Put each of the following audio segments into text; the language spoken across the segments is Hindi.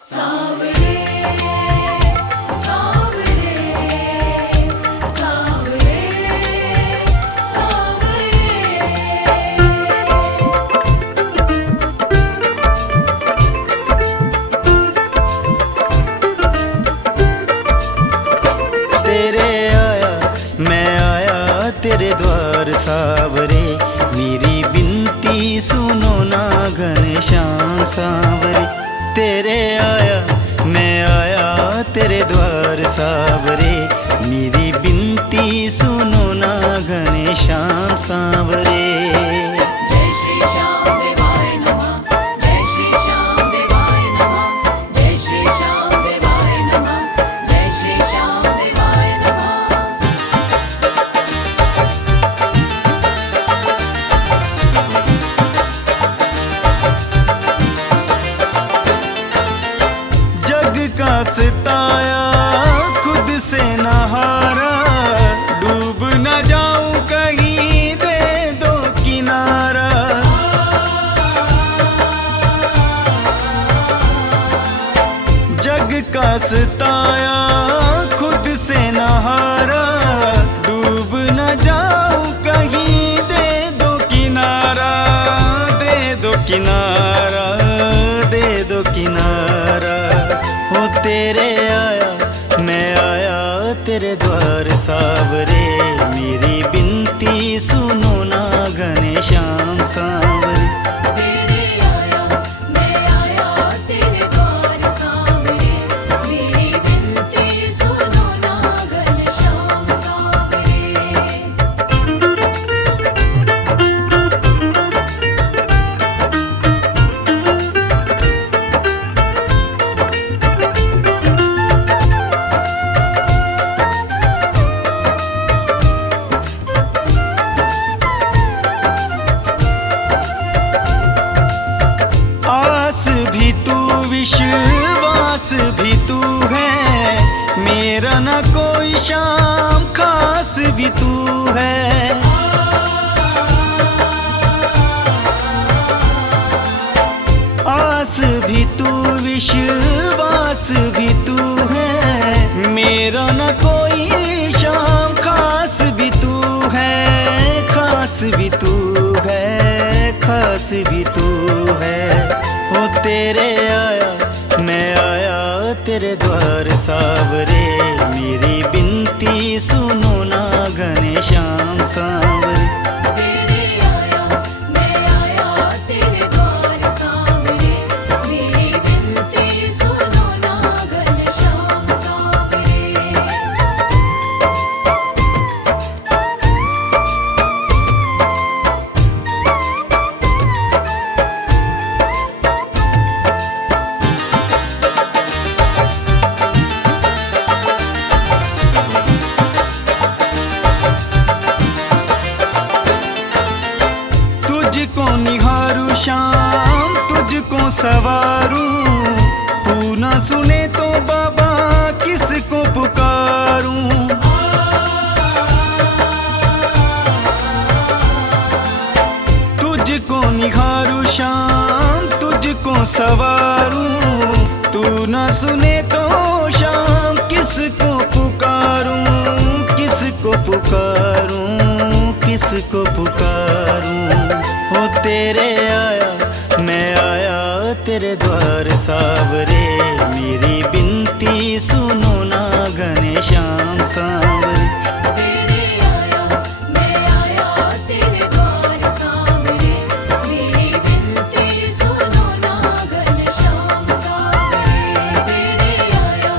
सांवरे सांवरे सांवरे सांवरे। तेरे आया मैं आया तेरे द्वार सावरे, मेरी बिनती सुनो ना घनश्याम सावरे। तेरे आया मैं आया तेरे द्वार सावरे, मेरी बिनती सुनो ना घनश्याम सावरे। जय श्री श्याम देवाय नमः, जय श्री श्याम देवाय नमः, जय श्री श्याम देवाय नमः, जय श्री श्याम देवाय नमः। जग का सताया खुद से न हारा, डूब न जाऊं कहीं दे दो किनारा। जग का सताया खुद से न हारा, डूब न जाऊं कहीं दे दो किनारा, दे दो किनारा, दे दो किनारा। हो तेरे आया मैं आया तेरे द्वार सावरे, मेरी बिनती सुनो ना घनश्याम सावरे। तेरे आया मैं आया तेरे द्वार सांवरे, मेरी विनती सुनो ना घनश्याम सांवरे। आस भी तू विश्वास भी तू है, मेरा न कोई शाम खास भी तू है। आस भी तू विश्वास भी तू है, मेरा न कोई शाम खास भी तू है, खास भी तू है, खास भी तू है। हो तेरे आया मैं आया तेरे द्वार सावरे, मेरी बिनती सुनो ना घनश्याम सावरे। तेरे आया मैं आया तेरे द्वार सांवरे, मेरी विनती सुनो ना घनश्याम सांवरे। तुझको निहारूं श्याम तुझको सवारूं, तू ना सुने तो बाबा किसको पुकारूं। तुझको निहारूं श्याम तुझको सवारूं, तू ना सुने तो श्याम किसको पुकारूं, किसको पुकारूं, किसको पुकारूं। हो तेरे आया मैं आया तेरे द्वार सावरे, मेरी बिनती सुनो ना घनश्याम सावरे। तेरे आया मैं आया तेरे द्वार सांवरे, मेरी विनती सुनो ना घनश्याम सांवरे। तेरे आया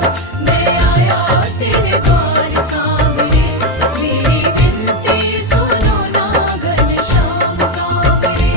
मैं आया तेरे द्वार सांवरे, मेरी विनती सुनो ना घनश्याम सांवरे।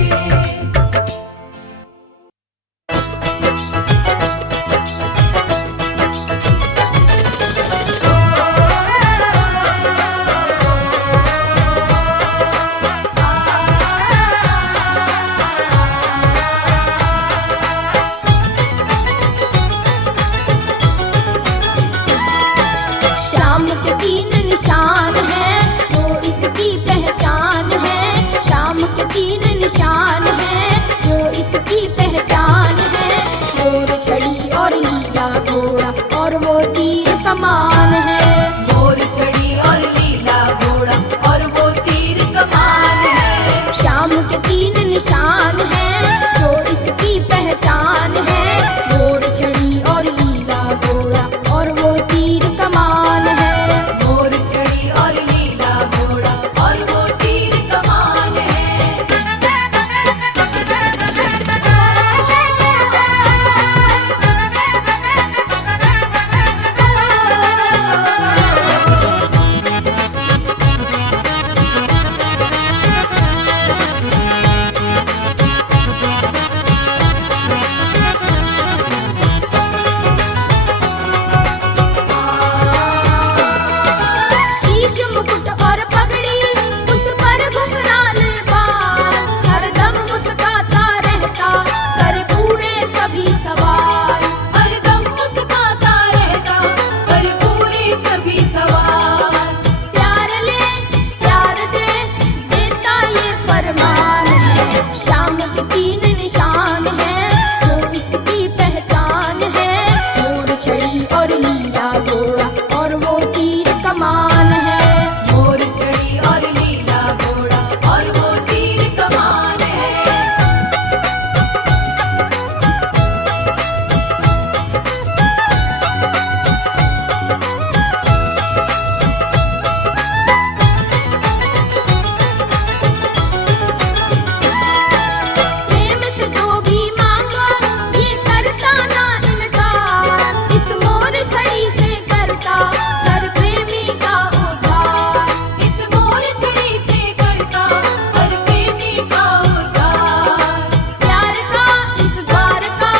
शाम के तीन निशान हैं, जो इसकी पहचान है। शाम के तीन निशान हैं, जो इसकी पहचान है। मोर छड़ी और ली तीर कमान है। मोर छड़ी और लीला घोड़ा और वो तीर कमान है। शाम के तीन निशान हैं जो इसकी पहचान है। मोर छड़ी और लीला घोड़ा और वो तीर कमान है। मोर छड़ी और लीला घोड़ा और वो तीर कमान है। शीश मुकुट और पगड़ी उस पर घुंघराल बाल, हरदम मुस्कुराता रहता कर पूरे सभी सवाल। हरदम मुस्कुराता रहता कर पूरे सभी सवाल। प्यार ले प्यार दे देता ये फरमान है। शाम के तीन निशान हैं जो इसकी पहचान है। मोर छड़ी और लीला घोड़ा और वो तीर कमान है। मोर छड़ी और लीला घोड़ा और वो तीर कमान है। प्रेम से जो भी मांगा ये करता ना इनकार। इस मोर छड़ी से करता हर प्रेमी का उद्धार। इस मोर छड़ी से करता हर प्रेमी का उद्धार। प्यार का इस द्वार का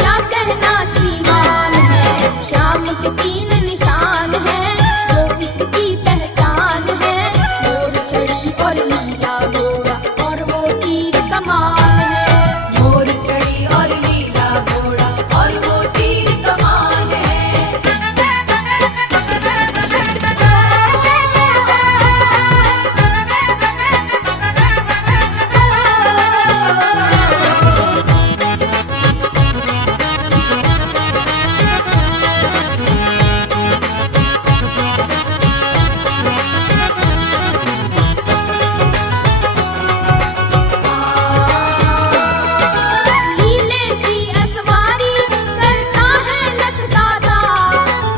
क्या कहना श्रीमान है। शाम के तीन निशान हैं जो इसकी पहचान है। मोर छड़ी और लीला घोड़ा और वो तीर कमान है। मोर छड़ी और लीला घोड़ा और वो तीर कमान है। लीले की असवारी करता है लखदाता।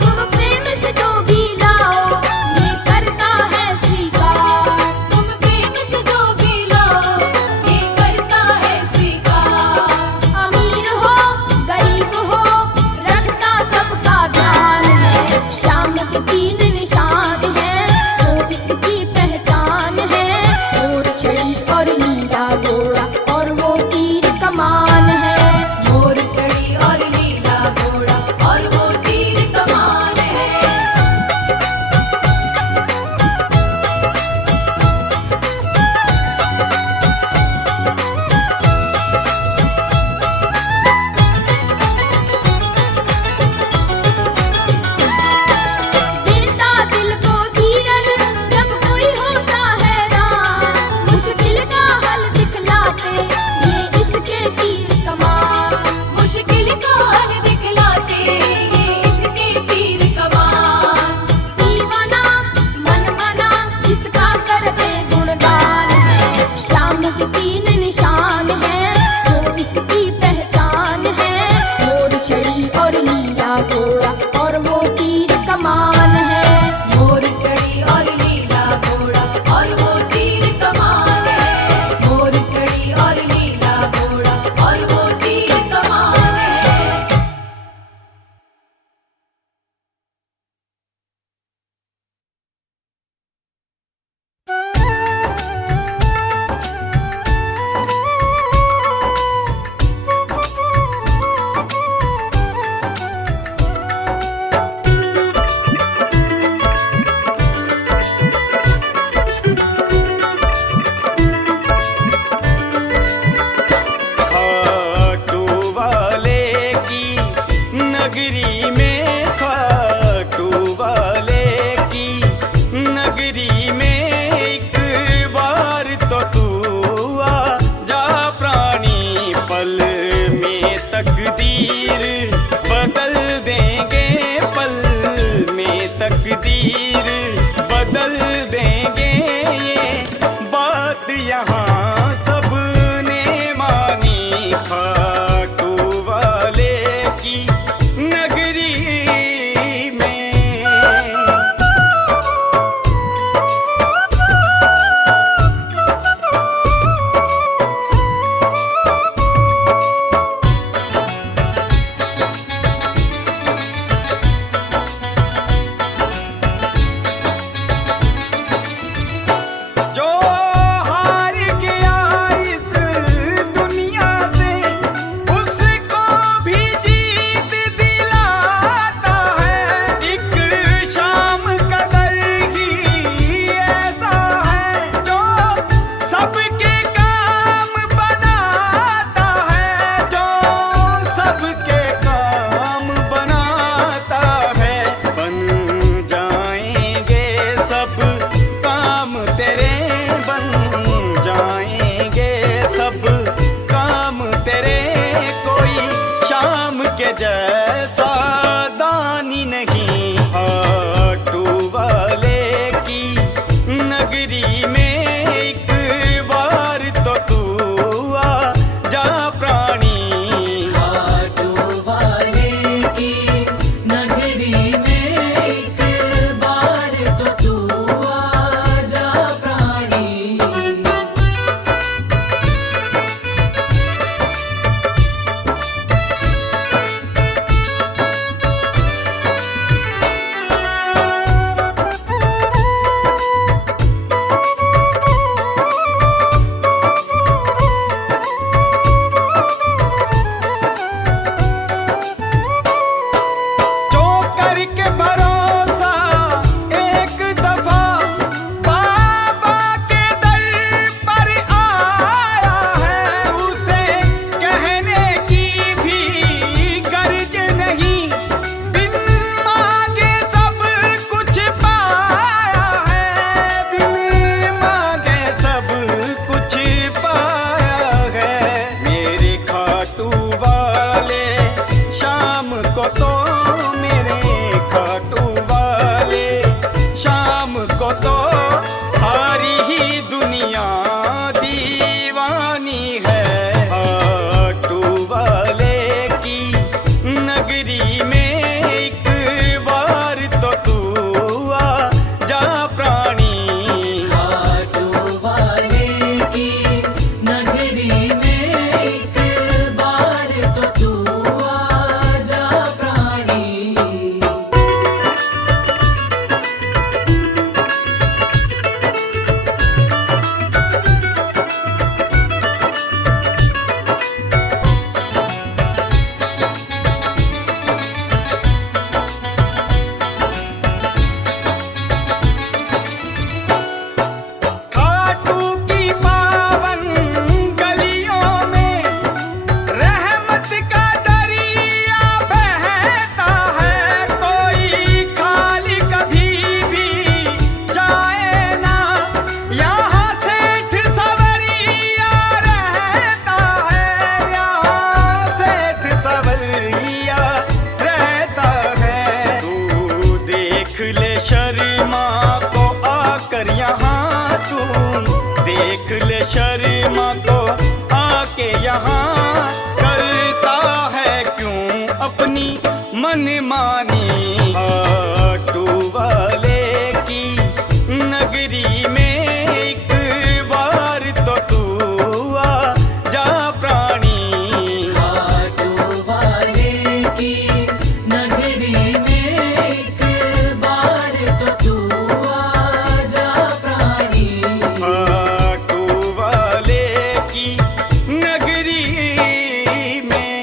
तुम प्रेम से जो भी लाओ ये करता है स्वीकार। तुम प्रेम से जो भी लाओ ये करता है स्वीकार। अमीर हो गरीब हो रखता सबका ध्यान है। शाम के तीन निशान हैं जो इसकी पहचान है। मोर छड़ी और लीला घोड़ा और वो तीर कमान है। मोर छड़ी और लीला घोड़ा और वो तीर कमान है। देता दिल को धीरज जब कोई होता हैरान। मुश्किल का हल दिखलाते ये इसके तीर कमान। मुश्किल का हल दिखलाते ये इसके तीर कमान। दीवाना मन मना इसका करते गुणगान है। शाम के तीन निशान हैं जो इसकी पहचान है। मोर छड़ी और लीला घोड़ा और वो तीर कमान है। मोर छड़ी और लीला घोड़ा और वो तीर कमान है। मोर छड़ी और लीला घोड़ा और वो तीर कमान है। तकदीर बदल देंगे पल के जैसा दानी नहीं। हाटू वाले की नगरी में एक बार तो तू आ जा प्राणी। खाटू वाले की नगरी में एक बार तो तू आजा प्राणी। जो करके भरोसा एक दफा बाबा के दर पर आया है, उसे कहने की भी गर्ज नहीं। बिन मांगे सब कुछ पाया है, बिन मांगे सब कुछ पाया है। मेरे खाटू वाले शाम को तो, मेरे खाटू वाले शाम को तो सारी ही दुनिया दीवानी है। खाटू वाले की नगरी में एक बार तो तू आ जा प्राणी। खाटू वाले की नगरी में एक बार तो तू आजा प्राणी। खाटू की पावन गलियों में रहमत का दरिया बहता है। कोई खाली कभी भी जाए ना, यहाँ सेठ सवरिया रहता है, यहाँ सेठ सवरिया रहता है। तू देख ले शर्मा को आकर यहाँ, तू देख ले शर्मा को आके यहाँ, करता है क्यों अपनी मनमानी। खाटू वाले की नगरी में एक बार तो तू आ जा प्राणी। खाटू वाले की नगरी में एक बार तो तू आजा प्राणी। खाटू वाले की नगरी में।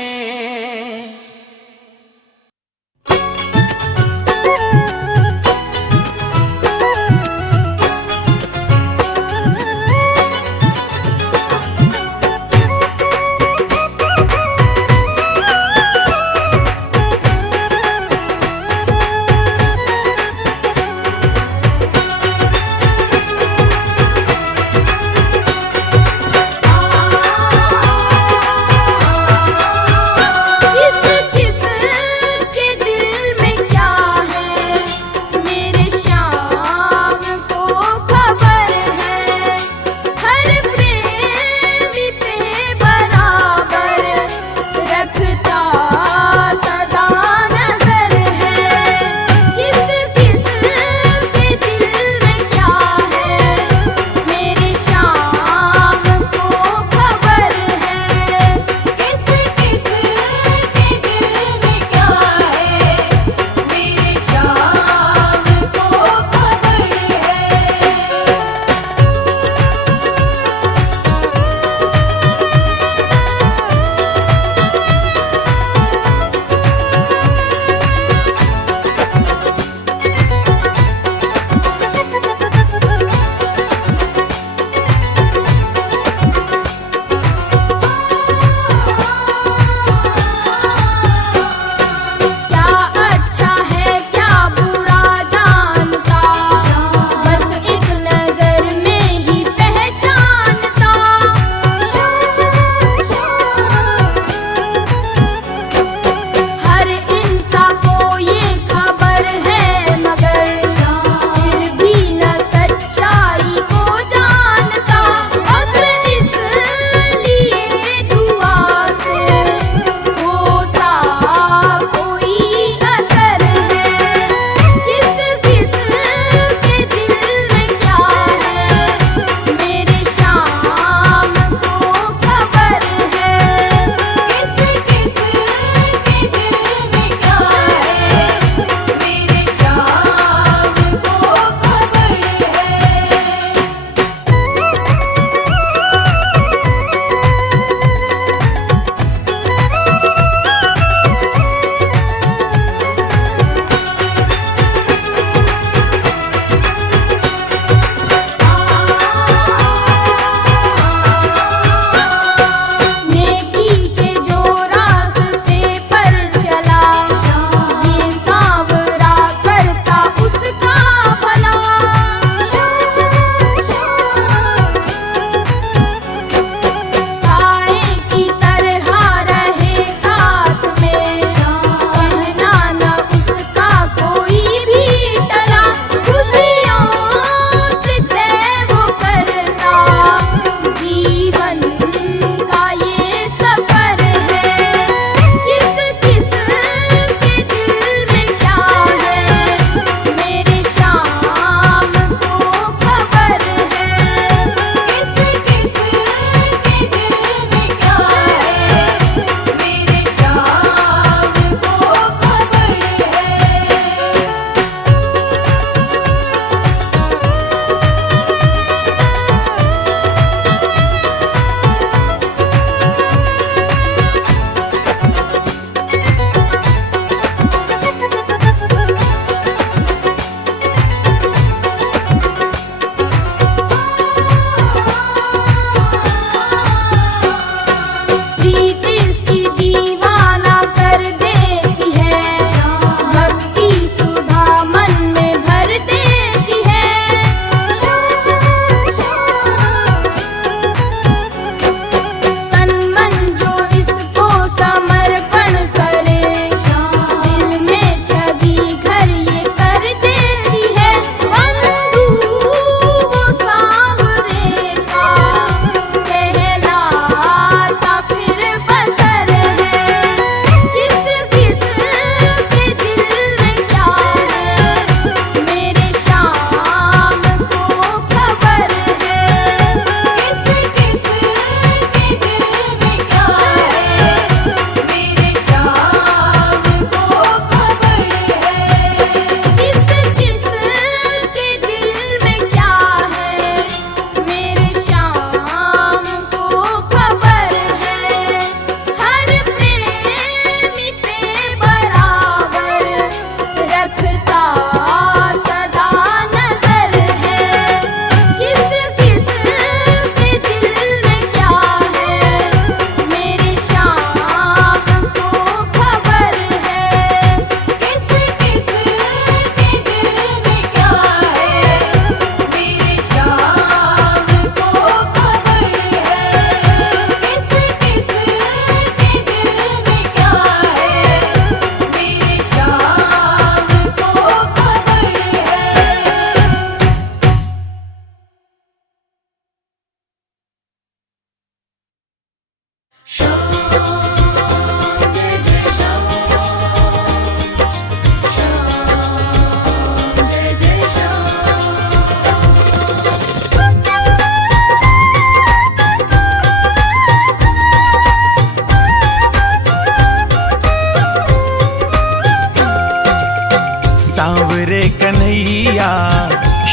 सांवरे कन्हैया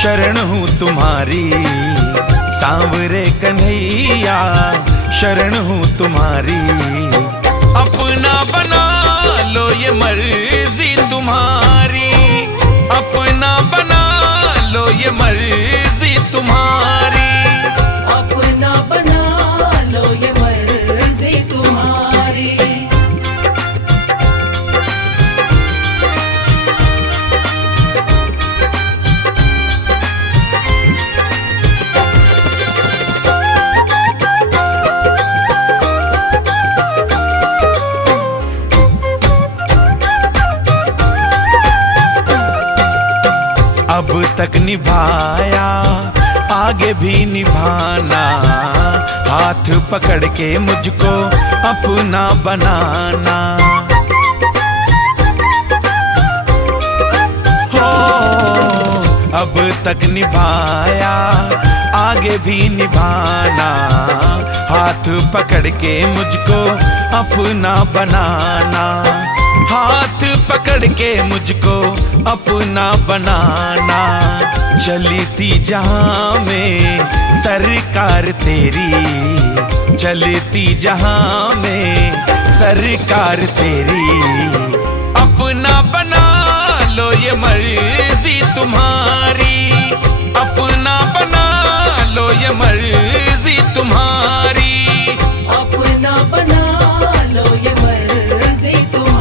शरण हूँ तुम्हारी, सांवरे कन्हैया शरण हूँ तुम्हारी। अपना बना लो ये मर्जी तुम्हारी, अपना बना लो ये मर्जी तुम्हारी। अपना बना लो ये मर्जी तुम्हारी। अब तक निभाया आगे भी निभाना, हाथ पकड़ के मुझको अपना बनाना। हो अब तक निभाया आगे भी निभाना, हाथ पकड़ के मुझको अपना बनाना। हाथ पकड़ के मुझको अपना बनाना। चलती जहां में सरकार तेरी, चलती जहां में सरकार तेरी। अपना बना लो ये मर्जी तुम्हारी, अपना बना लो ये मर्जी तुम्हारी। अपना बना लो ये मर्जी तुम्हारी।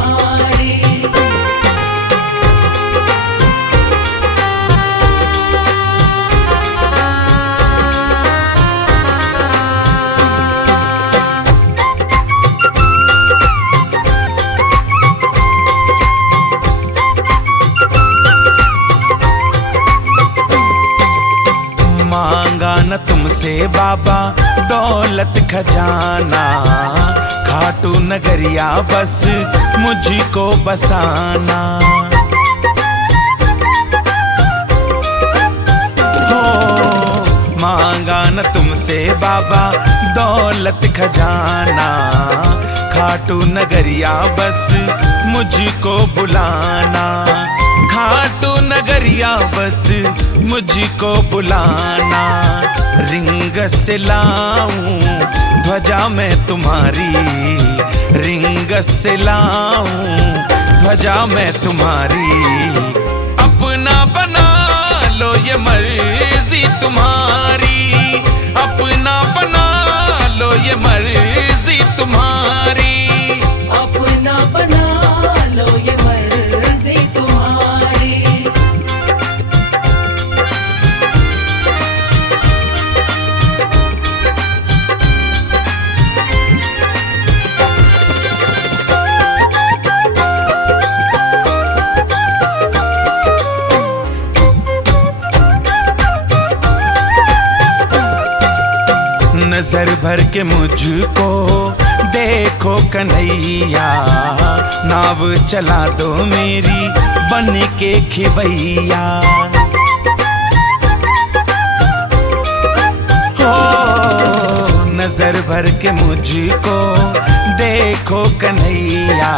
मांगा न तुमसे बाबा दौलत खजाना, खाटू नगरिया बस मुझको बसाना। हो मांगा न तुमसे बाबा दौलत खजाना, खाटू नगरिया बस मुझको बुलाना। खाटू नगरिया बस मुझको बुलाना। रिंग से लाऊं ध्वजा मैं तुम्हारी, रिंग से लाऊं ध्वजा मैं तुम्हारी। अपना बना लो ये मर्जी तुम्हारी, अपना बना लो ये मर्जी तुम्हारी। अपना बना लो ये मर्जी तुम्हारी। नजर भर के मुझको देखो कन्हैया, नाव चला दो मेरी बन के खिवैया। हो नजर भर के मुझको देखो कन्हैया,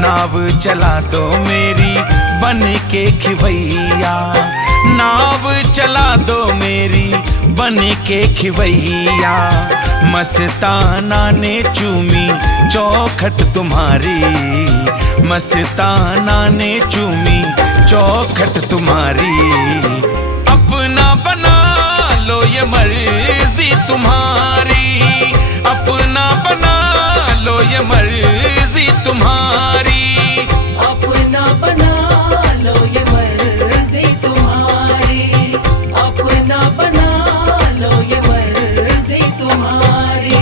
नाव चला दो मेरी बन के खिवैया। नाव चला दो मेरी बन के खिवैया। मस्ताना ने चूमी चौखट तुम्हारी, मस्ताना ने चूमी चौखट तुम्हारी। अपना बना लो ये मर्जी तुम्हारी, अपना बना लो ये मर्जी तुम्हारी। अपना बना लो ये मर्जी तुम्हारी। अपना बना लो ये मर्जी तुम्हारी।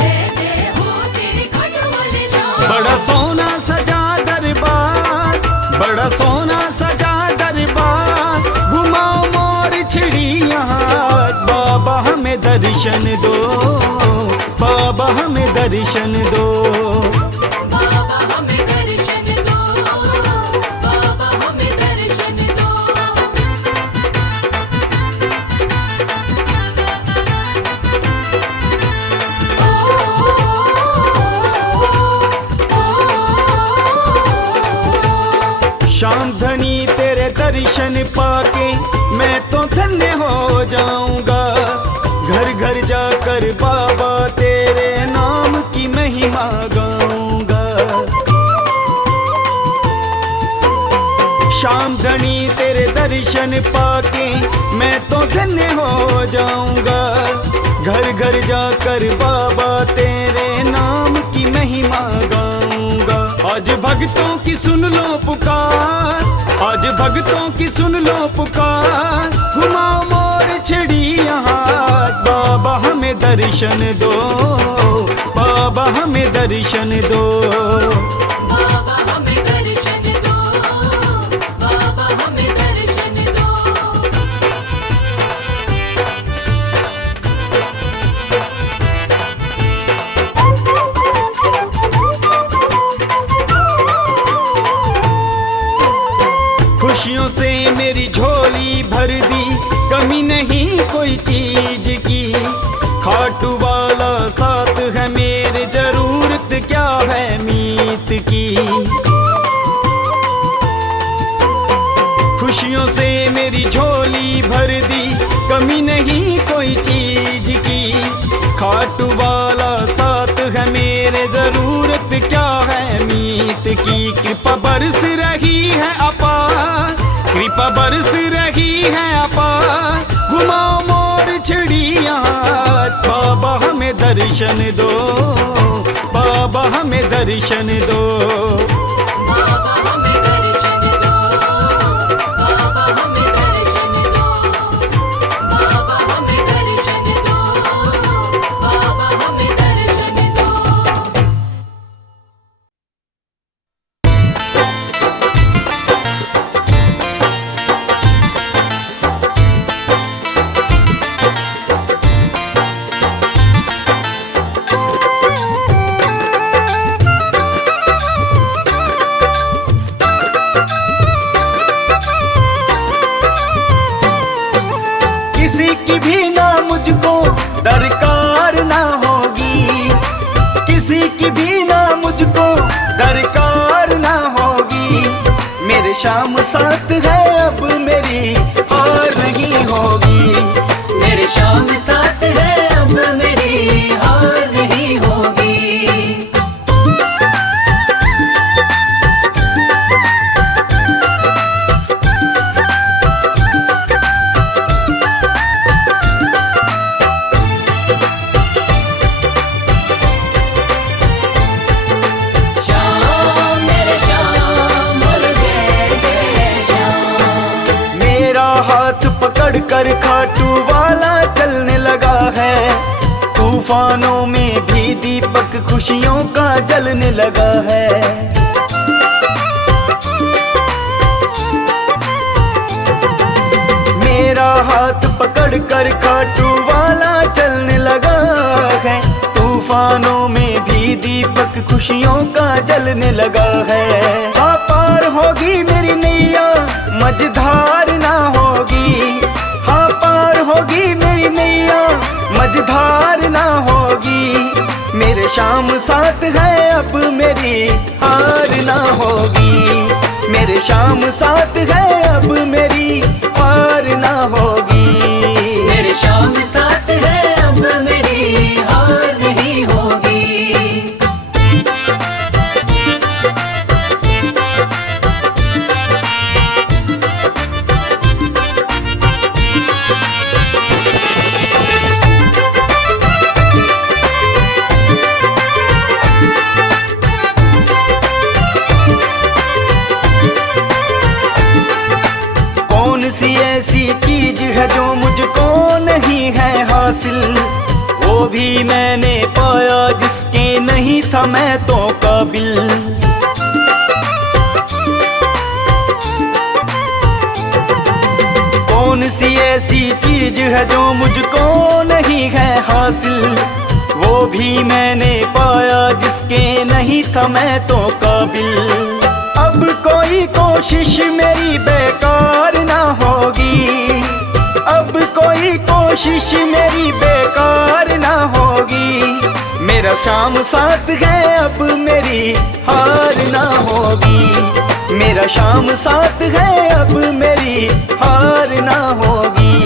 जय जय हो तेरी खटमल जान। बड़ा सोना सजा दरबार, बड़ा सोना सजा दरबार। घुमाओ मोर चिड़िया, बाबा हमें दर्शन दो, बाबा हमें दर्शन दो। बाबा हमें दर्शन दो, बाबा हमें दर्शन शाम धनी तेरे दर्शन पाके मैं तो धन्य हो जाऊंगा। घर घर जाकर बाबा तेरे नाम की महिमा गाऊंगा। शाम धनी तेरे दर्शन पाके मैं तो धन्य हो जाऊंगा। घर घर जाकर बाबा तेरे नाम की महिमा गाऊंगा। आज भक्तों की सुन लो पुकार, आज भक्तों की सुन लो पुकार। घुमाओ मोर छड़िया हाथ, बाबा हमें दर्शन दो, बाबा हमें दर्शन दो। बाबा हमें दर्शन दो, बाबा हमें दर्शन दो। खुशियों से मेरी झोली भर दी, कमी नहीं कोई चीज की। खाटू वाला साथ है मेरे, जरूरत क्या है मीत की। खुशियों से मेरी झोली भर दी, कमी नहीं कोई चीज की। खाटू वाला साथ है मेरे, जरूरत क्या है मीत की। कृपा बरस रही है अपार, कृपा बरस रही है अपार। घुमाओ मोर छड़िया हाथ, बाबा हमें दर्शन दो, बाबा हमें दर्शन दो। बाबा हमें दर्शन दो, बाबा हमें दर्शन दो। बाबा हमें दर्शन दो, बाबा हमें दर्शन दो। किसी की भी ना मुझको दरकार ना होगी, किसी की भी ना मुझको दरकार ना होगी। मेरे शाम साथ है अब मेरी और नहीं होगी। मेरे शाम साथ है अब मेरी हार नहीं होगी। श्याम मेरे श्याम बोल जय जय श्याम। मेरा हाथ पकड़ कर खाटू वाला चलने लगा है। तूफानों में भी दीपक खुशियों का जलने लगा है। मेरा हाथ पकड़ कर खाटू वाला चलने लगा है। तूफानों में भी दीपक खुशियों का जलने लगा है। हाँ पार होगी मेरी नैया, मझधार ना होगी। हाँ पार होगी मेरी नैया, मझधार ना होगी। मेरे शाम साथ है अब मेरी हार ना होगी। मेरे शाम साथ है अब मेरी हार ना होगी। मेरे शाम साथ है अब मेरी हार नहीं होगी। कौन सी ऐसी चीज है जो मुझको नहीं है हासिल, वो भी मैंने पाया जिसके नहीं था मैं तो काबिल। कौन सी ऐसी चीज है जो मुझको नहीं है हासिल, वो भी मैंने पाया जिसके नहीं था मैं तो काबिल। अब कोई कोशिश मेरी बेकार ना होगी, अब कोई कोशिश मेरी बेकार ना होगी। मेरा शाम साथ है अब मेरी हार ना होगी। मेरा शाम साथ है, अब मेरी हार ना होगी।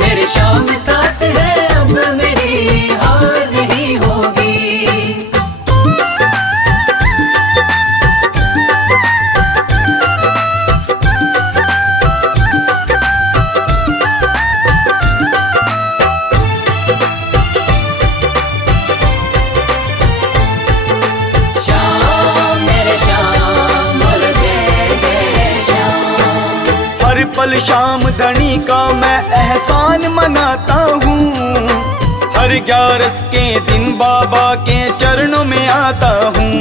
मेरे शाम साथ है, अब मेरी हार नहीं होगी। श्याम मेरे श्याम बोलो जय जय श्याम। हर पल शाम धनी का मैं एहसान मनाता हूँ, हर 11 के दिन बाबा के चरणों में आता हूँ।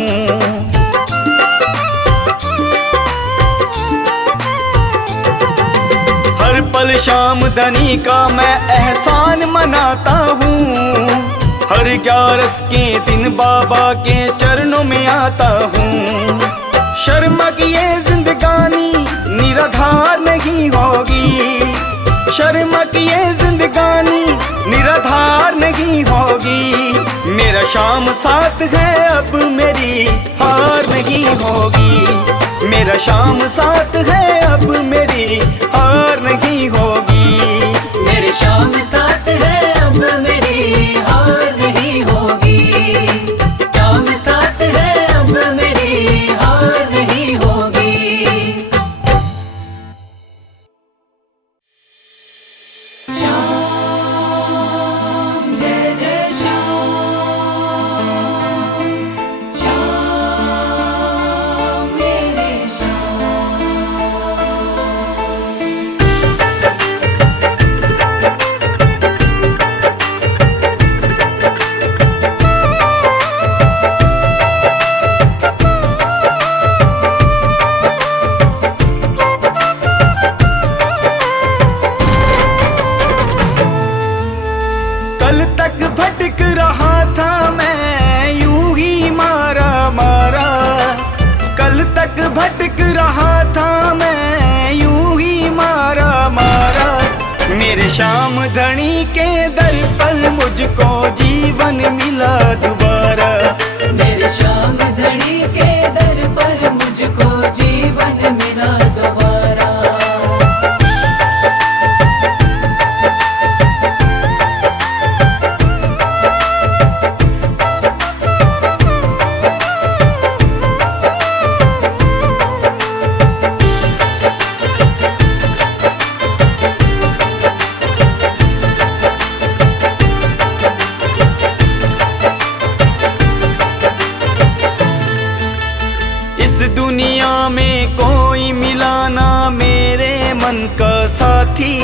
हर पल शाम धनी का मैं एहसान मनाता हूँ, हर 11 के दिन बाबा के चरणों में आता हूँ। शर्मा की ये जिंदगानी निराधार नहीं होगी, शर्मा की ये जिंदगानी निराधार नहीं होगी। मेरा शाम साथ है, अब मेरी हार नहीं होगी। मेरा शाम साथ है, अब मेरी हार नहीं होगी। मेरे शाम साथ है, अब मेरी हार नहीं होगी। शाम साथ है, अब मेरी हार नहीं होगी। श्याम जय जय श्याम, श्याम मेरे श्याम। कल तक भटक रहा था मैं यूं ही मारा मारा, कल तक भटक रहा था मैं यूं ही मारा मारा। मेरे श्याम धनी के दर पर मुझको जीवन मिला दोबारा। मेरे श्याम धनी के दर पर मुझको जीवन मिला दोबारा। इस दुनिया में कोई मिला ना मेरे मन का साथी,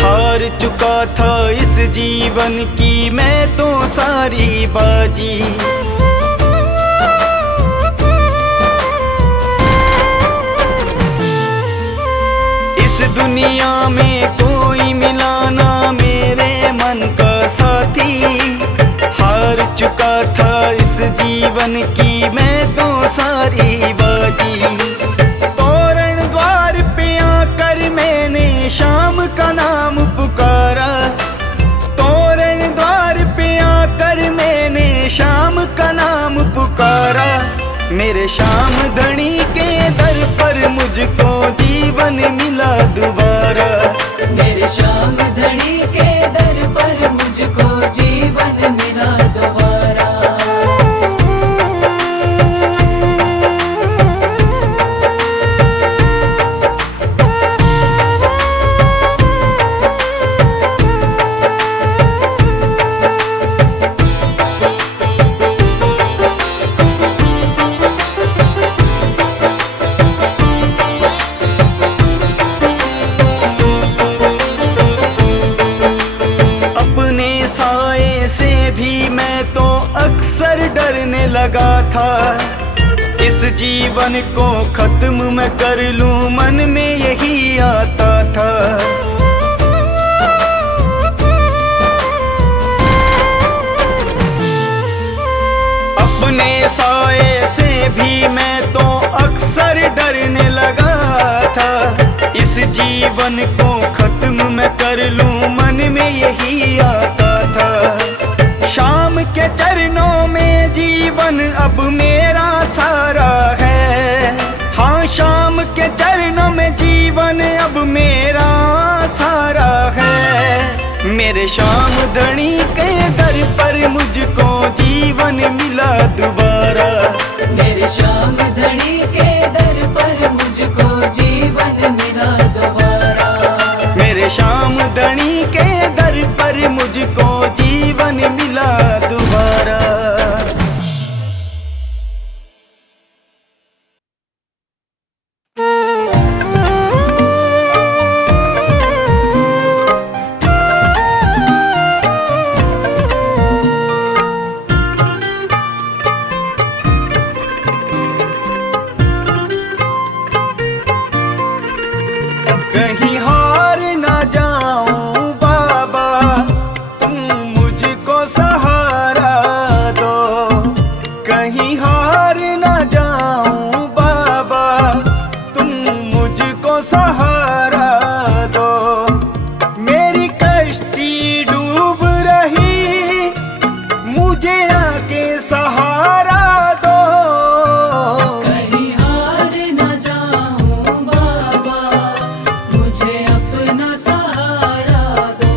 हार चुका था इस जीवन की मैं तो सारी बाजी। इस दुनिया में कोई मिला ना मेरे मन का साथी, हार चुका था इस जीवन की मैं तो सारी बाजी। तोरण द्वार पे आकर मैंने शाम का नाम पुकारा, तोरण द्वार पे आकर मैंने शाम का नाम पुकारा। मेरे श्याम धनी के दर पर मुझको जीवन मिला दोबारा। मेरे श्याम धनी के दर पर मुझको जीवन मिला दोबारा। अपने साए से भी मैं तो अक्सर डरने लगा था, इस जीवन को खत्म मैं कर लूं मन में यही आता था। अपने साए से भी मैं तो अक्सर डरने लगा था, इस जीवन को खत्म मैं कर लूं मन में यही आता था। शाम के चरणों में जीवन अब मेरा सारा है, हाँ मेरे श्याम धनी के दर पर मुझको जीवन मिला दोबारा। मेरे श्याम धनी के दर पर मुझको जीवन मिला दोबारा। मेरे श्याम धनी के दर पर मुझको जीवन मिला दोबारा। कहीं हार ना जाऊं बाबा, तुम मुझको सहारा दो। कहीं हार ना जाऊं बाबा, तुम मुझको सहारा दो। मेरी कश्ती डूब रही, मुझे आके सहारा दो। कहीं हार न जाऊं बाबा, मुझे अपना सहारा दो।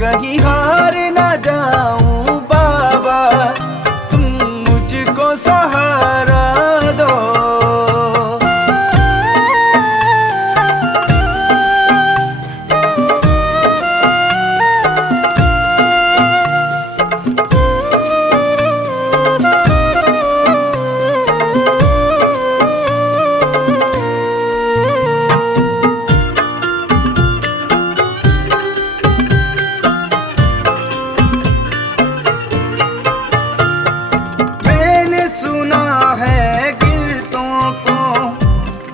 कहीं हार ना जाऊं बाबा, तुम मुझको सहारा दो। मैंने सुना है गिरतों को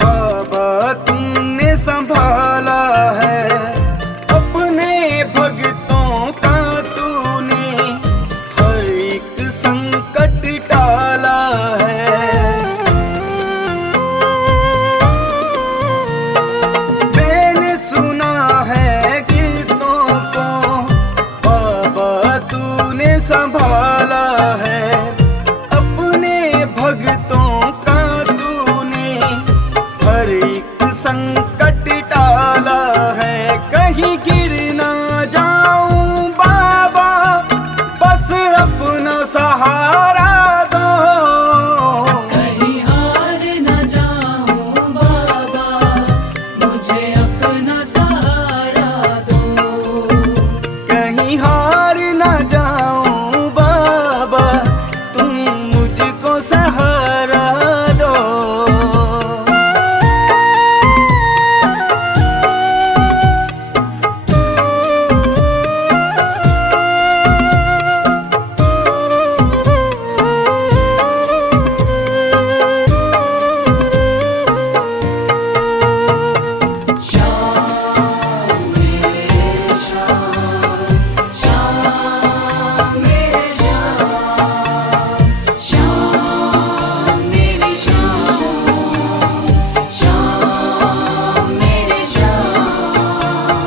बाबा तुमने संभाला है। अपने भक्तों का तूने हर एक संकट टाला है। मैंने सुना है गिरतों को बाबा तूने संभाला है। अपने भक्तों का तूने हर एक संकट टाला है। कहीं गिर ना जाऊं बाबा, बस अपना सहारा दो। कहीं हार न जाऊं बाबा, मुझे अपना सहारा दो। कहीं हार ना जाऊं बाबा, तुम मुझको सहारा दो। श्याम मेरे श्याम, श्याम मेरे श्याम, श्याम मेरे श्याम, श्याम मेरे श्याम।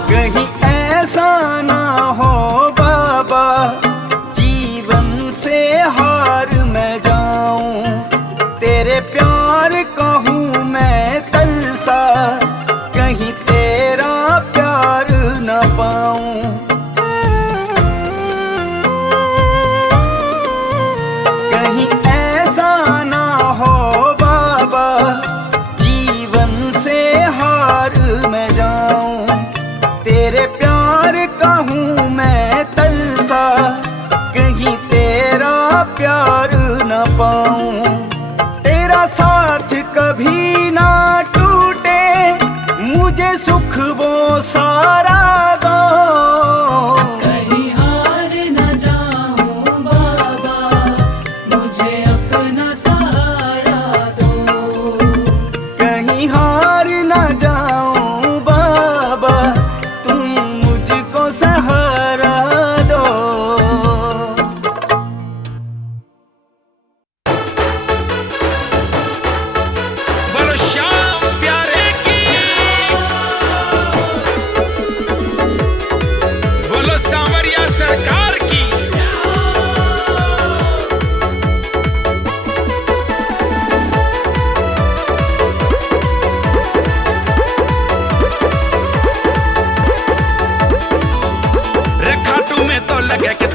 कहीं ऐसा ना हो बाबा, जीवन से हार मैं जाऊं। तेरे प्यार कहूँ मैं तलसा, कहीं तेरा प्यार न पाऊं। कहीं ऐसा ना हो बाबा, जीवन से हार मैं जाऊं। तेरे प्यार कहूँ मैं तलसा, कहीं तेरा प्यार न पाऊं। तेरा साथ कभी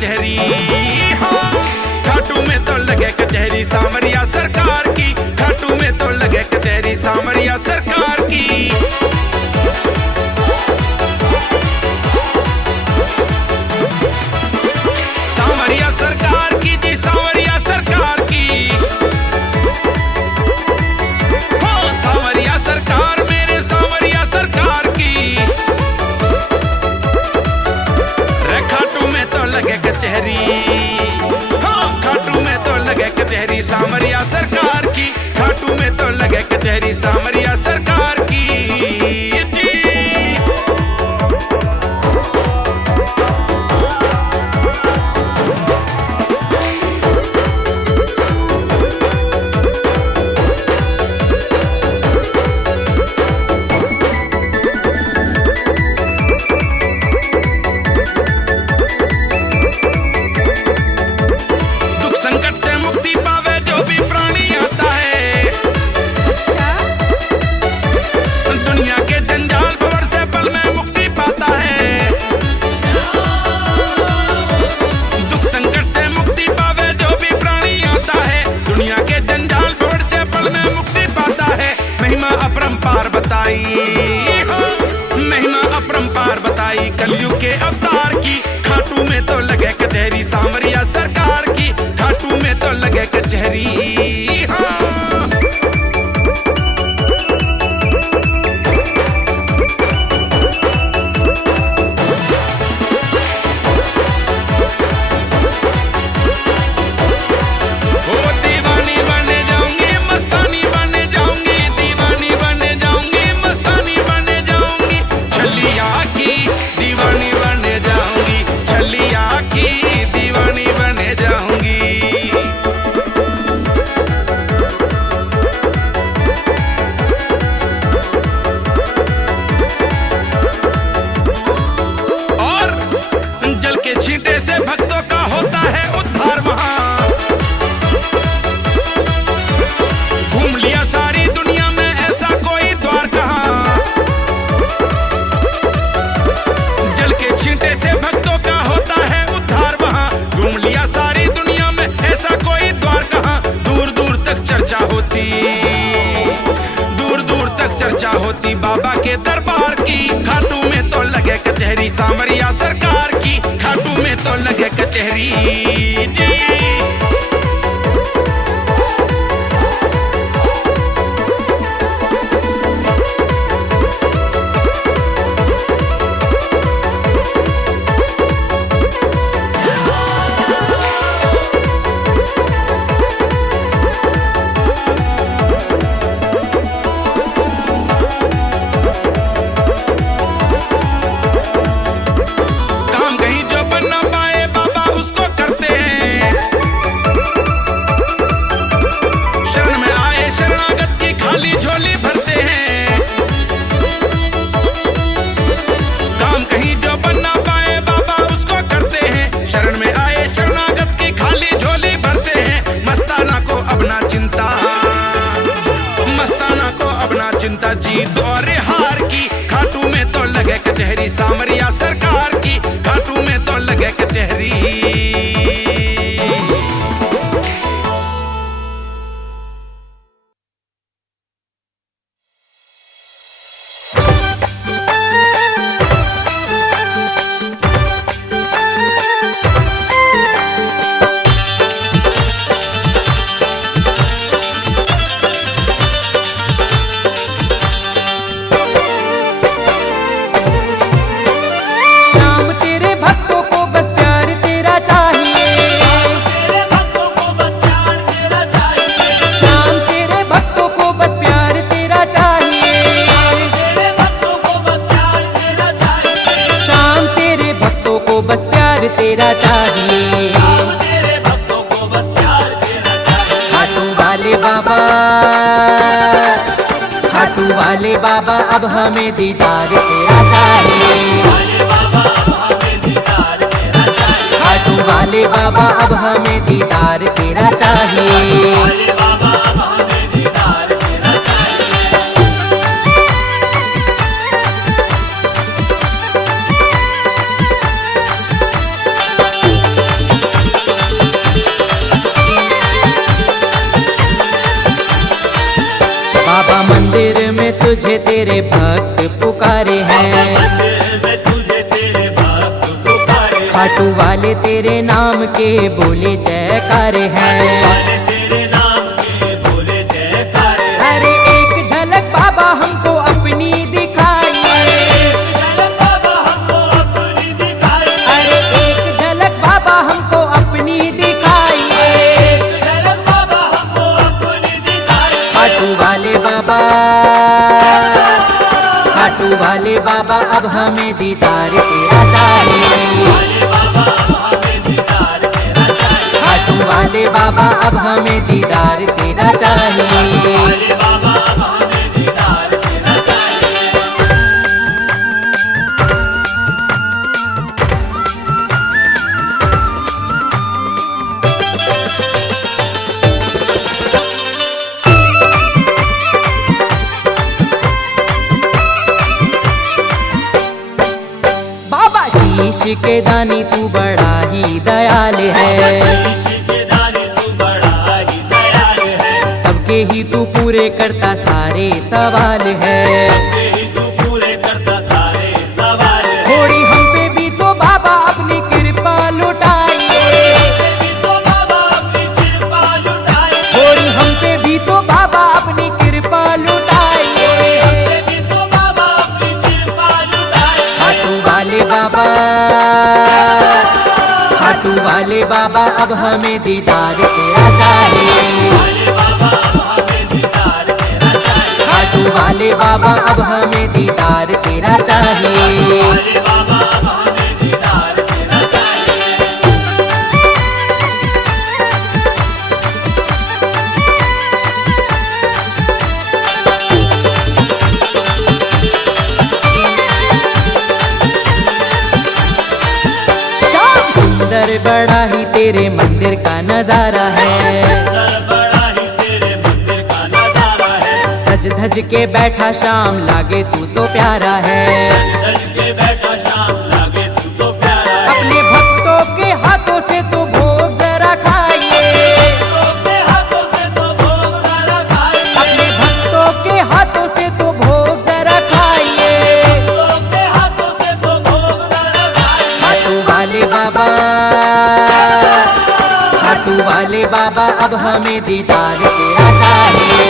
कचहरी। हाँ, खाटू में तो लगे कचहरी सांवरिया सरकार की, खाटू में तो लगे कचहरी सांवरिया सरकार की। सांवरिया सरकार की जी, सांवरिया सरकार की। हाँ, सांवरिया सरकार मेरे सांवरिया सरकार की। रे खाटू में तो लगे कचहरी, हाँ खाटू में तो लगे कचहरी सांवरिया सरकार की, खाटू में तो लगे कचहरी सांवरिया सरकार की जी। दुख संकट से मुक्ति पावे जो भी प्राणी आता है, दुनिया के जंजाल भंवर से पल में मुक्ति पाता है। दुख संकट से मुक्ति पावे जो भी प्राणी आता है, दुनिया के जंजाल भंवर से पल में मुक्ति पाता है। महिमा अपरंपार बताई, हाँ, महिमा अपरंपार बताई कलयुग के अवतार की, खाटू में तो लगे कचहरी सांवरिया सरकार की, खाटू में तो लगे कचहरी। हाँ। ओ दीवानी बने जाऊंगी, मस्तानी बने जाऊंगी, दीवानी बने जाऊंगी, मस्तानी बने जाऊंगी, छलिया की दीवानी बने जाऊंगी, छलिया की दीवानी बने जाऊंगी। और जल के छींटे से भक्तों का होता है उद्धार वहां। घूम लिया सारी दुनिया में ऐसा कोई द्वार कहाँ। जल के छींटे से भक्तों का होता है उद्धार वहां। घूम लिया सारी दुनिया में ऐसा कोई द्वार कहाँ। दूर दूर तक चर्चा होती, दूर दूर तक चर्चा होती बाबा के दरबार की, खाटू में तो लगे कचहरी सांवरिया सरकार की, खाटू में तो लगे कचहरी जी। काम कहीं जो बन ना पाए बाबा उसको करते हैं। शरण में आए शरणागत की खाली झोली भरते हैं। काम कहीं जो बन ना पाए बाबा उसको करते हैं। शरण में आए शरणागत की खाली झोली भरते हैं। मस्ताना को अब ना चिंता, मस्ताना को अब ना चिंता जीत और हार की, खाटू में तो लगे कचहरी सांवरिया सरकार की, खाटू में तो लगे कचहरी। श्याम तेरे भक्तों को बस प्यार तेरा चाहिए। श्याम तेरे भक्तों को बस प्यार तेरा चाहिए। श्याम तेरे भक्तों को बस प्यार तेरा चाहिए। खाटू वाले बाबा, खाटू वाले बाबा अब हमें दीदार तेरा चाहिए। खाटू वाले बाबा अब हमें दीदार तेरा चाहिए। तुझे तेरे भक्त पुकारे हैं। खाटू वाले तेरे नाम के बोले जयकारे हैं। अरे एक झलक बाबा हमको अपनी दिखाइए। अरे एक झलक बाबा हमको अपनी दिखाइए। खाटू वाले बाबा, खाटू वाले बाबा अब हमें दीदार तेरा चाहिए। खाटू वाले बाबा अब हमें दीदार तेरा चाहिए। बाबा शीश के दानी तू बड़ा ही दयाल है। सबके ही तू पूरे करता सारे सवाल है। थोड़ी हम पे भी तो बाबा अपनी कृपा लुटाइए। थोड़ी हम पे भी तो बाबा अपनी कृपा लुटाइए। खाटू वाले बाबा, खाटू वाले बाबा अब हमें दीदार तेरा चाहिए। खाटू वाले बाबा अब हमें दीदार तेरा चाहिए। श्याम सुंदर बड़ा ही तेरे मंदिर का नजारा है। सज धज के बैठा शाम लागे तू तो प्यारा है। अपने भक्तों के हाथों से तो भोग जरा खाइए। अपने भक्तों के हाथों से तो भोग जरा खाइए। खाटू वाले बाबा, खाटू वाले बाबा अब हमें दीदार तेरा चाहिए।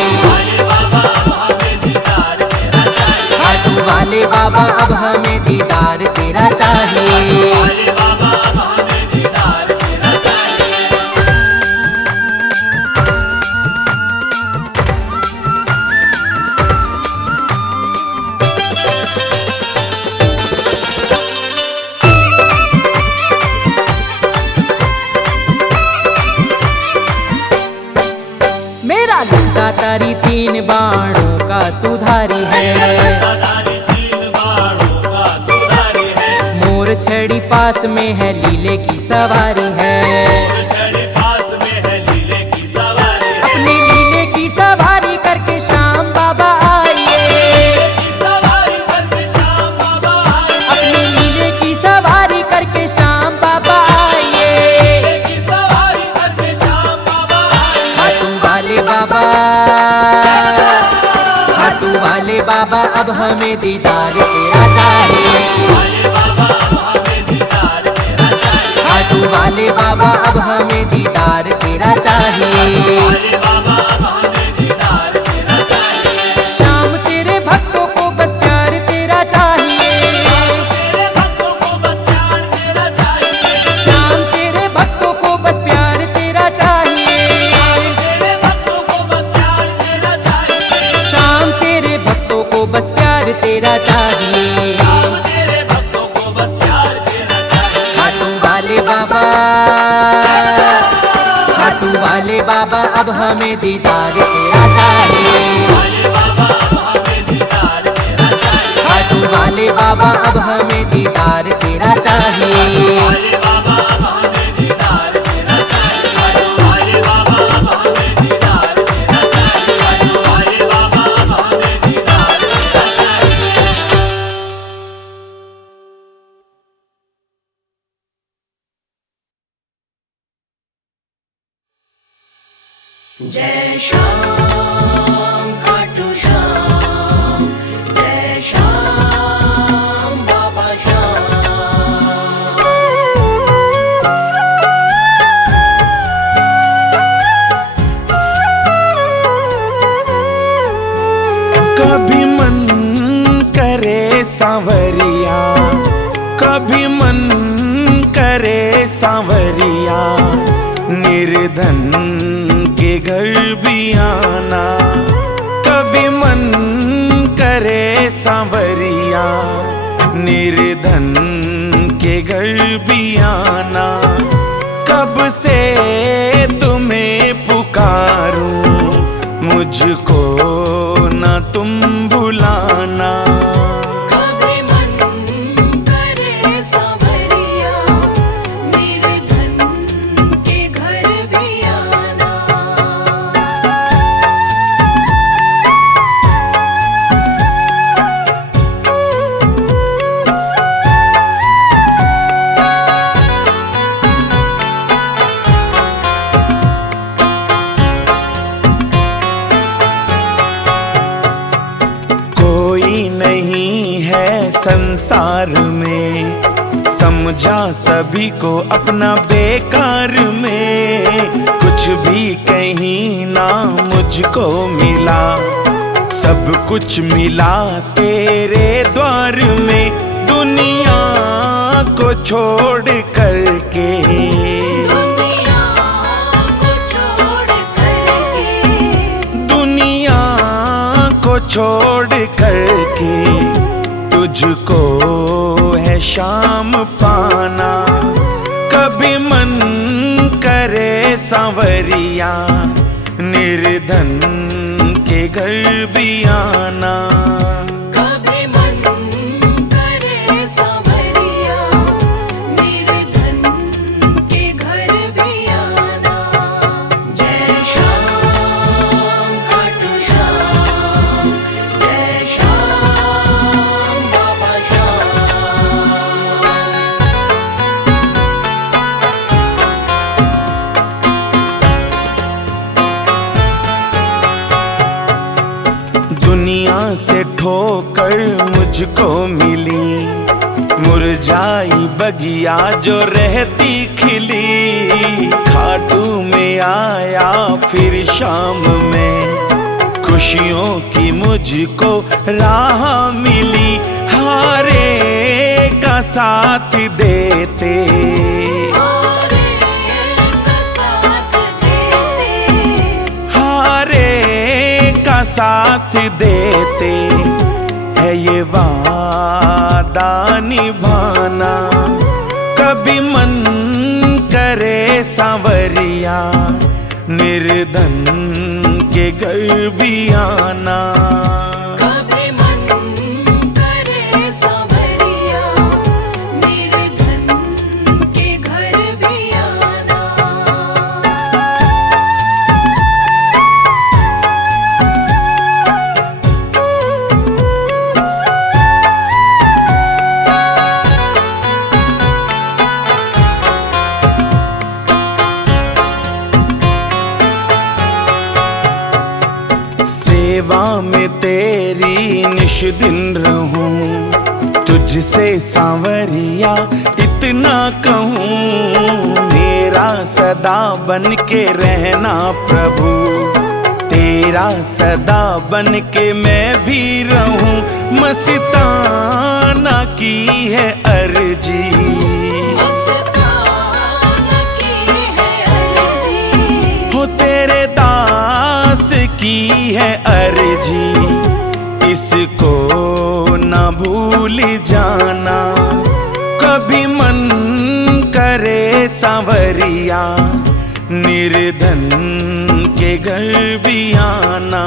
खाटू वाले बाबा अब हमें दीदार तेरा चाहिए। मेरा लंका तारी तीन बाणों का तू धारी है। मोर छड़ी पास में है लीले की सवारी है। अपने लीले की सवारी करके श्याम बाबा आइए। अपने लीले की सवारी करके श्याम बाबा आइए। खाटू वाले बाबा, खाटू वाले बाबा अब हमें दीदार तेरा चाहिए। खाटू वाले बाबा अब हमें दीदार तेरा चाहिए। श्याम तेरे भक्तों को बस प्यार तेरा चाहिए। श्याम तेरे भक्तों को बस प्यार तेरा चाहिए। श्याम तेरे भक्तों को बस प्यार तेरा चाहिए। खाटू वाले बाबा, खाटू वाले बाबा अब हमें दीदार तेरा चाहिए। खाटू वाले बाबा अब हमें दीदार तेरा चाहिए। जय श्याम खाटू श्याम कभी मन करे सांवरिया, कभी मन करे सांवरिया, निर्धन के घर भी आना। कभी मन करे सांवरिया, निर्धन के घर भी आना। कब से तुम्हें पुकारूं, मुझको ना तुम बुलाना। कभी मन करे सांवरिया, निर्धन के घर भी आना। कोई नहीं है संसार में समझा सभी को अपना बेकार में। कुछ भी कहीं ना मुझको मिला, सब कुछ मिला तेरे द्वार में। दुनिया को छोड़ करके, दुनिया को छोड़ करके, दुनिया को छोड़ करके, तुझको है शाम पाना। कभी मन करे सांवरिया, निर्धन के घर भी आना। कभी मन करे सांवरिया, निर्धन के घर भी आना। जय श्याम खाटू श्याम, जय श्याम बाबा श्याम। दुनिया से ठोकर मुझको मिली, मुरझाई बगिया जो रहती खिली। खाटू में आया फिर शाम में, खुशियों की मुझको राह मिली। हारे का साथ देते, हारे का साथ देते, हारे का साथ देते, है ये वादा निभाना। कभी मन करे सांवरिया, निर्धन के घर भी आना। कभी मन करे सांवरिया, निर्धन के घर भी आना। सेवा में तेरी निश दिन रहूं, तुझसे सांवरिया इतना कहूँ। मेरा सदा बन के रहना प्रभु, तेरा सदा बन के मैं भी रहूं। मस्ताना की है अर्जी, मस्ताना की है अर्जी, हो तेरे दास की है अर्जी। इसको न भूल जाना, कभी मन करे सांवरिया, निर्धन के घर भी आना।